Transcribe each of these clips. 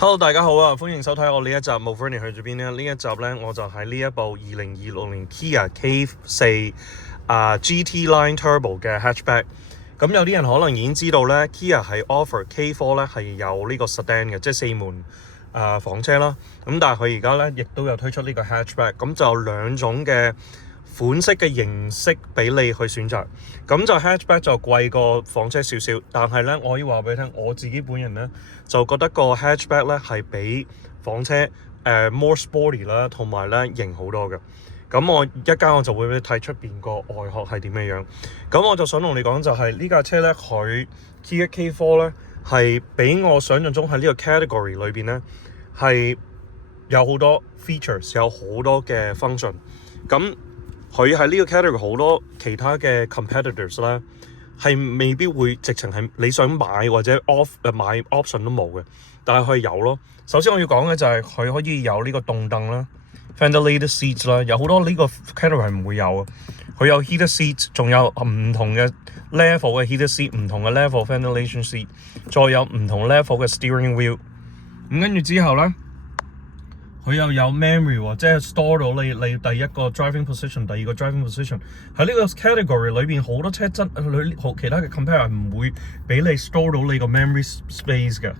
Hello， 大家好啊！歡迎收睇我呢一集 Mulvaney 去咗邊呢？呢一集呢，我就喺呢一部2026年 Kia K4 GT Line Turbo 嘅 Hatchback。咁有啲人可能已經知道呢 Kia 係 offer K4 呢係有呢個 sedan 嘅，即係四門房車啦。咁但係佢而家呢亦都有推出呢個 Hatchback，咁就有兩種嘅款式嘅形式俾你去選擇。咁就 Hatchback 就貴過房車少少，但係呢，我可以話俾你聽，我自己本人呢就覺得個 Hatchback 呢係比房車more sporty 啦，同埋呢型好多嘅。咁我一間我就會俾你睇出邊個外殼係點嘅樣。咁我就想同你講就係呢架車呢，佢 Kia K4 呢係比我想象中喺呢個 category 裏邊呢係有好多 features， 有好多嘅 function。咁佢喺呢個 category 好多其他嘅 competitors 咧，係未必會直情係你想買或者買 option 都冇嘅，但係佢有咯。首先我要講嘅就係佢可以有呢個動凳啦 ，ventilated seats 啦，有好多呢個 category 係唔會有嘅。佢有 heated seats， 仲有唔同嘅 level 嘅 heated seat， 唔同嘅 level ventilation seat， 再有唔同 level 嘅 steering wheel。咁跟住之後咧，佢又有 memory 喎，即係 store 到你第一個 driving position， 第二個 driving position。喺呢個 category 裏邊，好多車其他嘅 compare 唔會俾你 store 到你個 memory space 嘅。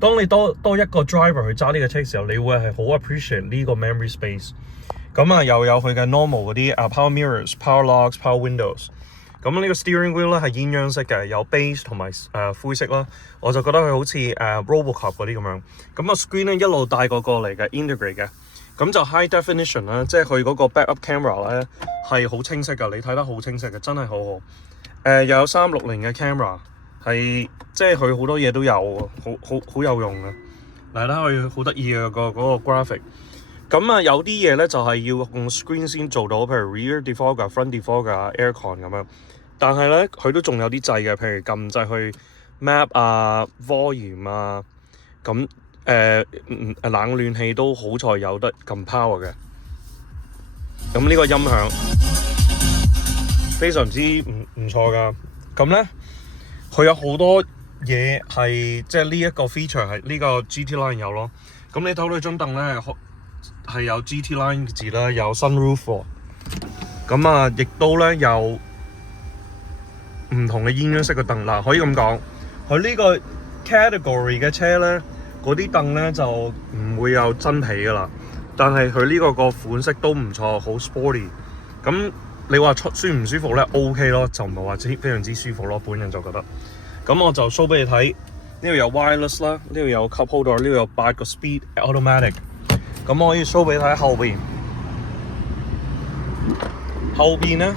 當你多一個 driver 去揸呢個車嘅時候，你會係好 appreciate 呢個 memory space。咁又有佢嘅 normal 嗰啲power mirrors、power locks、power windows。咁呢個 steering wheel 咧係鴛鴦式嘅，有 beige 同埋灰色啦。我就覺得佢好似Robocop 嗰啲咁樣。咁個 screen 咧一路帶過嚟嘅 integrate 嘅。咁就 high definition 啦，即係佢嗰個 backup camera 咧係好清晰㗎，你睇得好清晰嘅，真係好好。又有360嘅 camera， 係即係佢好多嘢都有，好有用嘅。嚟啦，佢好得意嘅嗰個 graphic。咁有啲嘢咧就係要用 screen 先做到，譬如 rear defogger、front defogger、aircon 咁樣。但係咧，佢都仲有啲掣嘅，譬如撳掣去 map volume 咁冷暖氣都好在有得撳 power 嘅。咁呢個音響非常之唔錯㗎。咁咧，佢有好多嘢係即係呢一個 feature 係呢個 GT Line 有咯。咁你睇到張凳咧係有 GT Line 嘅字啦，有 sunroof。咁亦都咧有唔同嘅鴛鴦式嘅凳嗱，可以咁講，佢呢個 category 嘅車咧，嗰啲凳咧就唔會有真皮噶啦，但係佢呢個款式都唔錯，好 sporty。咁你話舒唔舒服咧 ？OK 咯，就唔係話非常之舒服咯，本人就覺得。咁我就 show 俾你睇，呢度有 wireless 啦，呢度有 cup holder， 呢度有8個 speed automatic。咁我可以 show 俾你睇後邊，咧。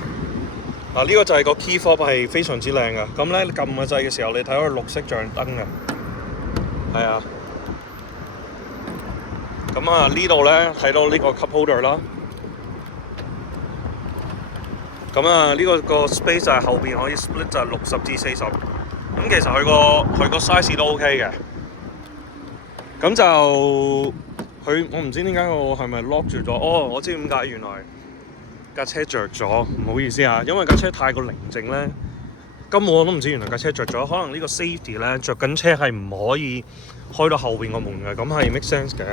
呢個就係個 key fob 係非常之靚嘅，咁咧撳個掣嘅時候，你睇到綠色像燈嘅，係啊。咁呢度咧睇到呢個 cup holder 啦。咁呢個 space 就係後邊可以 split 就係60至40。咁其實佢個 size 都 OK 嘅。咁就我唔知點解我係咪 lock 住咗？哦，我知點解，原來架車着咗，唔好意思啊，因為架車太過寧靜咧，根本我都唔知原來架車着咗，可能呢個 safety 咧着緊車係唔可以開到後邊個門嘅，咁係 make sense 嘅。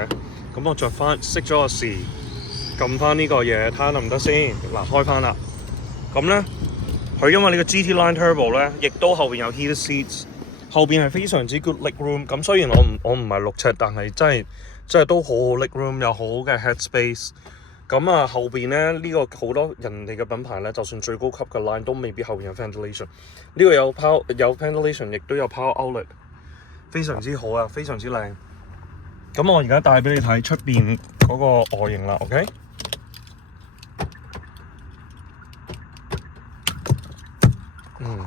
咁我着翻熄咗個匙，撳翻呢個嘢，睇下得唔得先。嗱，開翻啦。咁咧，佢因為呢個 GT Line Turbo 咧，亦都後邊有 heated seats， 後邊係非常之 good leg room。咁雖然我唔係6尺，但係真係都好好 leg room， 有好好嘅 head space。咁後邊咧呢個好多人哋嘅品牌咧，就算最高級嘅 line 都未必後邊有 ventilation。呢個有 ventilation， 亦都有 power outlet， 非常之好啊，非常之靚。咁我而家帶俾你睇出邊嗰個外形啦 ，OK？ 呢